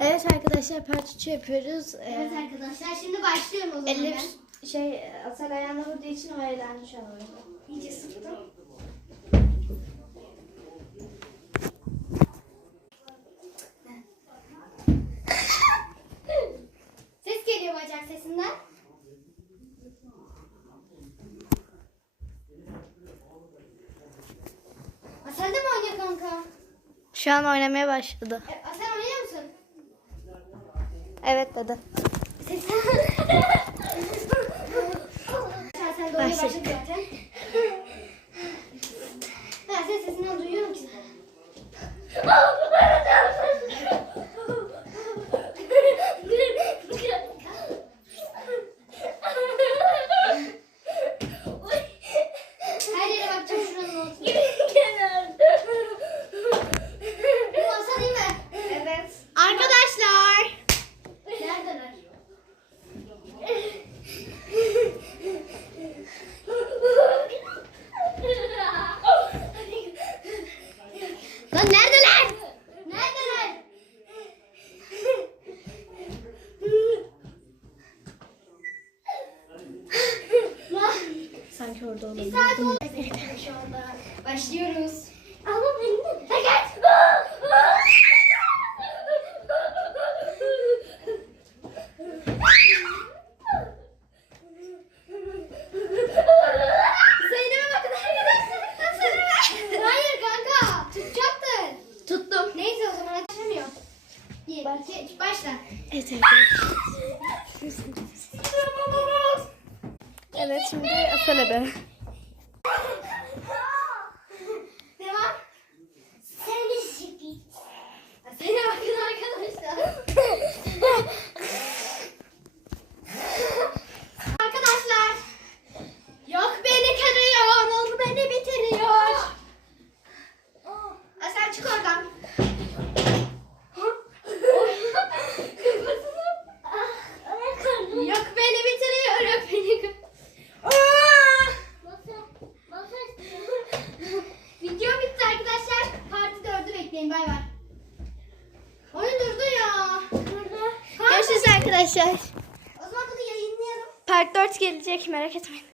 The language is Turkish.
Evet arkadaşlar part 3 yapıyoruz. Ee, Evet arkadaşlar şimdi başlıyorum o zaman Elif ben. şey Asel ayağına vurduğu için o eğlendi şu an oyunda. İyice sıktım. Ses geliyor bacak sesinden. Asel de mi oynuyor kanka? Şu an oynamaya başladı. E? Evet dedi. Başladık. Ben ses sesinden duyuyorum ki. Her yere bakacağım şuranın altına. Bu masa değil mi? Evet. Arkadaşlar. Neredeler? Lan neredeler? Neredeler? Sanki orada bir olabilir. saat oldu. Başlıyoruz. Ama benim de. Gel. Tuttum. Neyse o zaman açamıyor. Bir, iki, üç, başla. Evet arkadaşlar. Evet şimdi Asel ebe. Arkadaşlar. O zaman bunu yayınlayalım. Part 4 gelecek merak etmeyin.